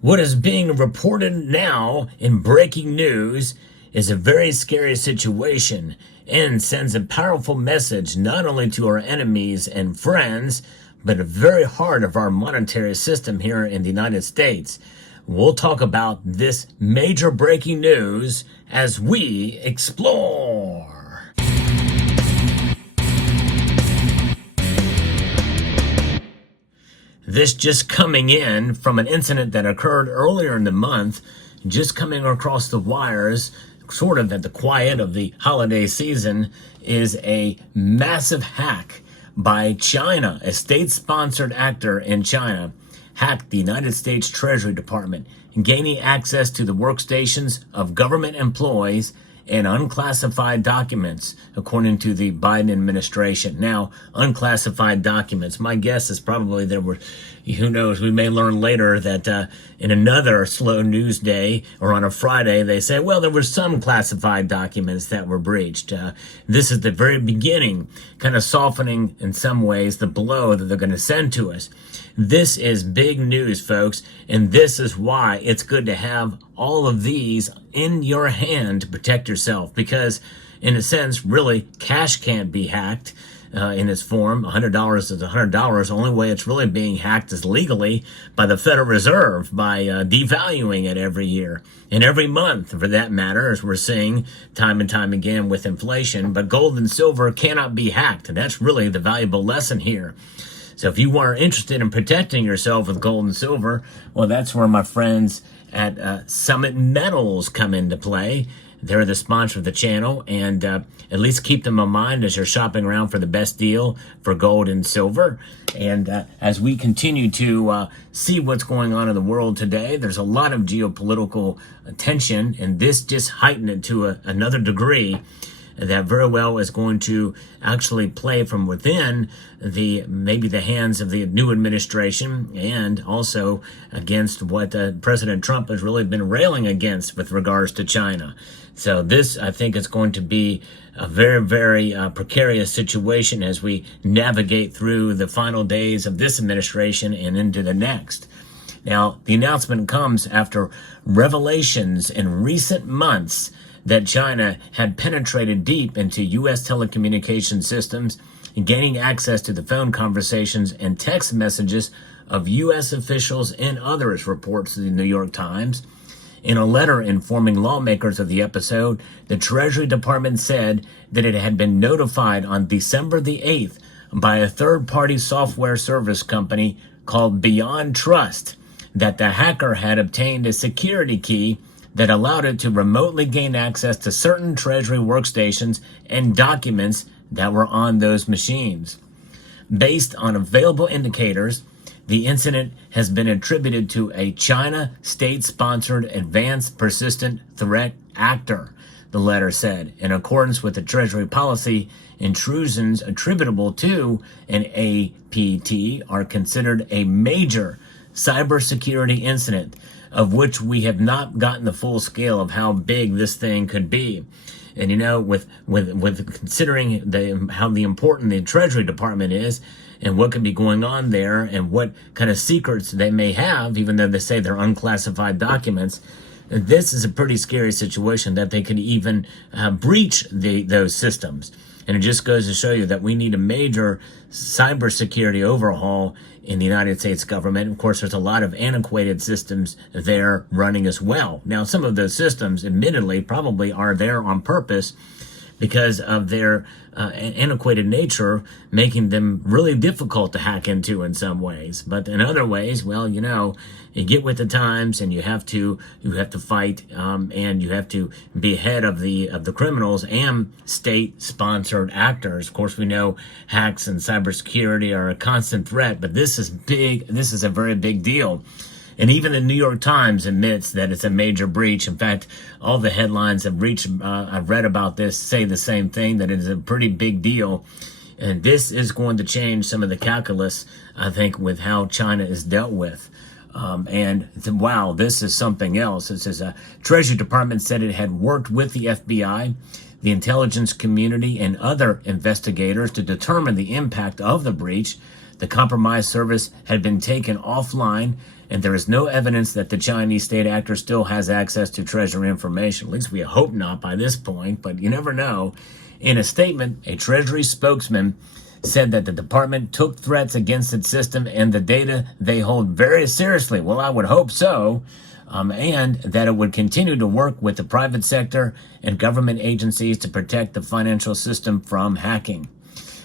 What is being reported now in breaking news is a very scary situation and sends a powerful message not only to our enemies and friends, but the very heart of our monetary system here in the United States. We'll talk about this major breaking news as we explore. This just coming in from an incident that occurred earlier in the month, just coming across the wires, sort of at the quiet of the holiday season, is a massive hack by China. A state-sponsored actor in China hacked the United States Treasury Department, gaining access to the workstations of government employees and unclassified documents, according to the Biden administration. Now, unclassified documents, my guess is probably there were, who knows, we may learn later that in another slow news day or on a Friday, they say, well, there were some classified documents that were breached. This is the very beginning, kind of softening in some ways the blow that they're going to send to us. This is big news, folks, and this is why it's good to have all of these in your hand to protect yourself, because in a sense, really, cash can't be hacked in its form. $100 is $100. The only way it's really being hacked is legally by the Federal Reserve, by devaluing it every year and every month, for that matter, as we're seeing time and time again with inflation. But gold and silver cannot be hacked, and that's really the valuable lesson here. So if you are interested in protecting yourself with gold and silver, well, that's where my friends at Summit Metals come into play. They're the sponsor of the channel, and at least keep them in mind as you're shopping around for the best deal for gold and silver. And as we continue to see what's going on in the world today, there's a lot of geopolitical tension, and this just heightened it to another degree that very well is going to actually play from within maybe the hands of the new administration, and also against what President Trump has really been railing against with regards to China. So this, I think, is going to be a very, very precarious situation as we navigate through the final days of this administration and into the next. Now, the announcement comes after revelations in recent months that China had penetrated deep into U.S. telecommunication systems, gaining access to the phone conversations and text messages of U.S. officials and others, reports the New York Times. In a letter informing lawmakers of the episode, the Treasury Department said that it had been notified on December the 8th by a third-party software service company called Beyond Trust that the hacker had obtained a security key that allowed it to remotely gain access to certain Treasury workstations and documents that were on those machines. Based on available indicators, the incident has been attributed to a China state-sponsored advanced persistent threat actor, the letter said. In accordance with the Treasury policy, intrusions attributable to an APT are considered a major cybersecurity incident, of which we have not gotten the full scale of how big this thing could be. And with considering how important the Treasury Department is and what could be going on there and what kind of secrets they may have, even though they say they're unclassified documents, this is a pretty scary situation that they could even breach those systems. And it just goes to show you that we need a major cybersecurity overhaul in the United States government. Of course, there's a lot of antiquated systems there running as well. Now, some of those systems, admittedly, probably are there on purpose because of their antiquated nature, making them really difficult to hack into in some ways. But in other ways, well, you get with the times, and you have to fight, and you have to be ahead of the criminals and state-sponsored actors. Of course, we know hacks and cybersecurity are a constant threat, but this is big. This is a very big deal. And even the New York Times admits that it's a major breach. In fact, all the headlines I've read about this say the same thing, that it is a pretty big deal. And this is going to change some of the calculus, I think, with how China is dealt with. Wow, this is something else. It says, Treasury Department said it had worked with the FBI, the intelligence community, and other investigators to determine the impact of the breach. The compromised service had been taken offline, and there is no evidence that the Chinese state actor still has access to Treasury information. At least we hope not by this point, but you never know. In a statement, a Treasury spokesman said that the department took threats against its system and the data they hold very seriously. Well, I would hope so. And that it would continue to work with the private sector and government agencies to protect the financial system from hacking.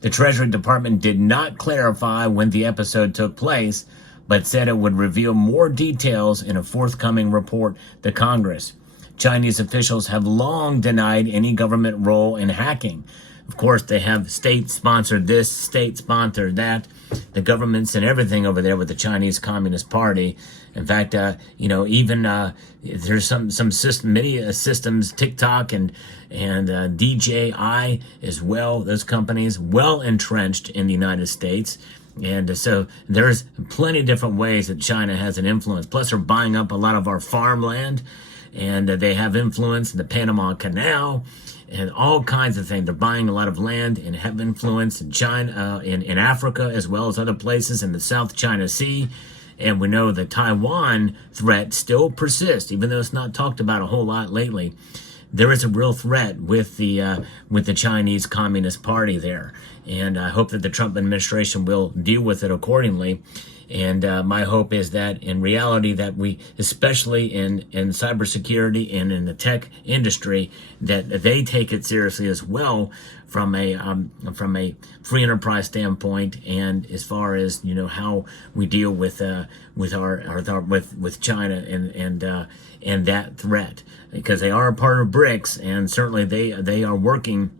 The Treasury Department did not clarify when the episode took place, but said it would reveal more details in a forthcoming report to Congress. Chinese officials have long denied any government role in hacking. Of course, they have state-sponsored this, state-sponsored that. The governments and everything over there with the Chinese Communist Party. In fact, even there's some many systems, TikTok and DJI as well. Those companies well entrenched in the United States. And so there's plenty of different ways that China has an influence. Plus, they're buying up a lot of our farmland, and they have influence in the Panama Canal and all kinds of things. They're buying a lot of land and have influence in China, in Africa, as well as other places in the South China Sea. And we know the Taiwan threat still persists, even though it's not talked about a whole lot lately. There is a real threat with the Chinese Communist Party there. And I hope that the Trump administration will deal with it accordingly. And my hope is that in reality that we, especially in cybersecurity and in the tech industry, that they take it seriously as well from a free enterprise standpoint, and as far as how we deal with China and that threat, because they are a part of BRICS, and certainly they are working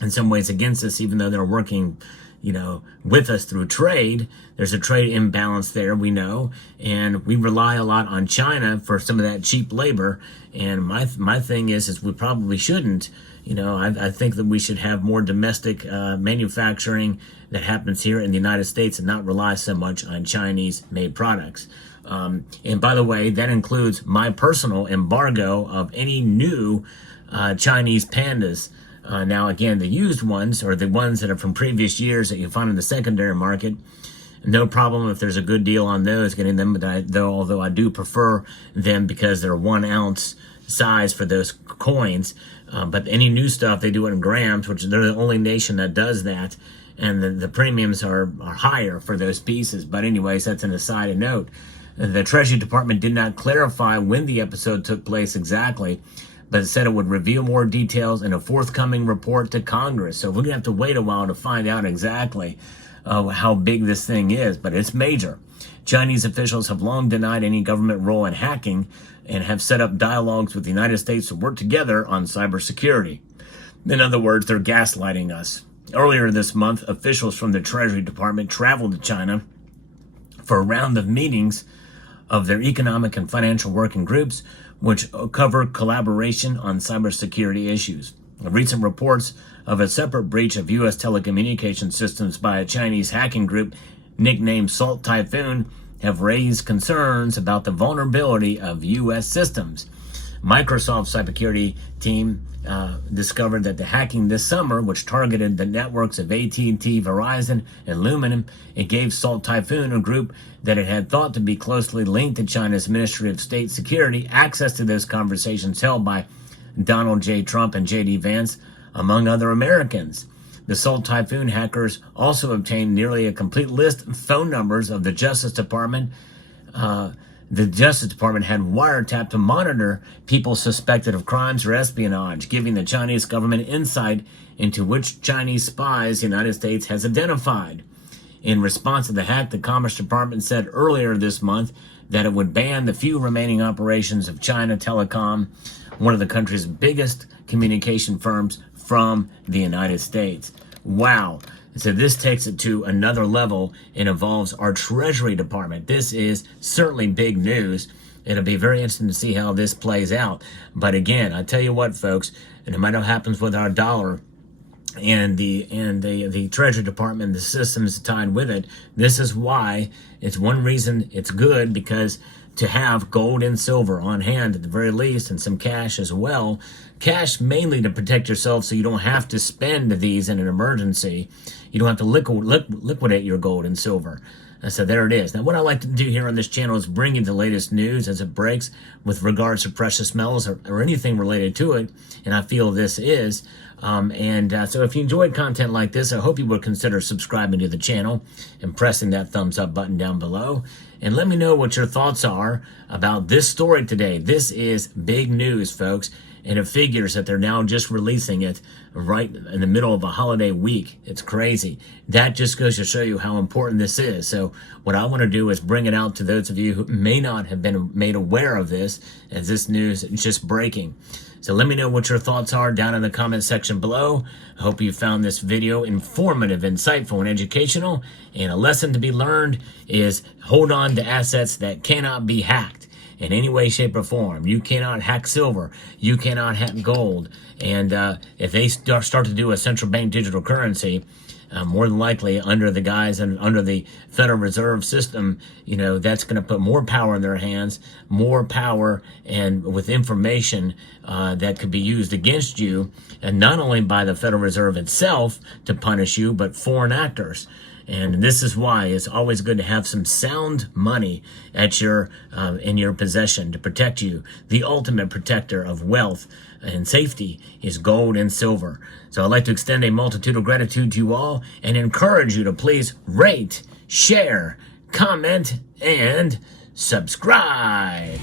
in some ways against us, even though they're working with us through trade. There's a trade imbalance there, we know, and we rely a lot on China for some of that cheap labor. And my thing is we probably shouldn't. I think that we should have more domestic manufacturing that happens here in the United States and not rely so much on Chinese-made products. And by the way, that includes my personal embargo of any new Chinese pandas. Now, again, the used ones, or the ones that are from previous years that you find in the secondary market, no problem if there's a good deal on those, getting them, although I do prefer them because they're 1 ounce size for those coins. But any new stuff, they do it in grams, which they're the only nation that does that. And the premiums are higher for those pieces. But anyways, that's an aside note. The Treasury Department did not clarify when the episode took place exactly, but it said it would reveal more details in a forthcoming report to Congress. So we're going to have to wait a while to find out exactly how big this thing is, but it's major. Chinese officials have long denied any government role in hacking and have set up dialogues with the United States to work together on cybersecurity. In other words, they're gaslighting us. Earlier this month, officials from the Treasury Department traveled to China for a round of meetings of their economic and financial working groups, which cover collaboration on cybersecurity issues. Recent reports of a separate breach of U.S. telecommunication systems by a Chinese hacking group nicknamed Salt Typhoon have raised concerns about the vulnerability of U.S. systems. Microsoft's cybersecurity team discovered that the hacking this summer, which targeted the networks of AT&T, Verizon, and Lumen, it gave Salt Typhoon, a group that it had thought to be closely linked to China's Ministry of State Security, access to those conversations held by Donald J. Trump and J.D. Vance, among other Americans. The Salt Typhoon hackers also obtained nearly a complete list of phone numbers of the Justice Department. The Justice Department had wiretap to monitor people suspected of crimes or espionage, giving the Chinese government insight into which Chinese spies the United States has identified. In response to the hack, the Commerce Department said earlier this month that it would ban the few remaining operations of China Telecom, one of the country's biggest communication firms, from the United States. Wow. So this takes it to another level and involves our Treasury Department. This is certainly big news. It'll be very interesting to see how this plays out. But again, I tell you what, folks, no matter what happens with our dollar and the Treasury Department and the systems tied with it, this is why it's one reason it's good, because to have gold and silver on hand at the very least, and some cash as well. Cash mainly to protect yourself so you don't have to spend these in an emergency. You don't have to liquidate your gold and silver. So there it is. Now, what I like to do here on this channel is bring you the latest news as it breaks with regards to precious metals or anything related to it, and I feel this is. So if you enjoyed content like this, I hope you would consider subscribing to the channel and pressing that thumbs up button down below. And let me know what your thoughts are about this story today. This is big news, folks. And it figures that they're now just releasing it right in the middle of a holiday week. It's crazy. That just goes to show you how important this is. So what I want to do is bring it out to those of you who may not have been made aware of this, as this news is just breaking. So let me know what your thoughts are down in the comment section below. I hope you found this video informative, insightful, and educational. And a lesson to be learned is hold on to assets that cannot be hacked in any way, shape, or form. You cannot hack silver. You cannot hack gold. And if they start to do a central bank digital currency, more than likely under the guise and under the Federal Reserve System, you know, that's going to put more power in their hands, more power and with information that could be used against you, and not only by the Federal Reserve itself to punish you, but foreign actors. And this is why it's always good to have some sound money at your in your possession to protect you. The ultimate protector of wealth and safety is gold and silver. So I'd like to extend a multitude of gratitude to you all and encourage you to please rate, share, comment, and subscribe.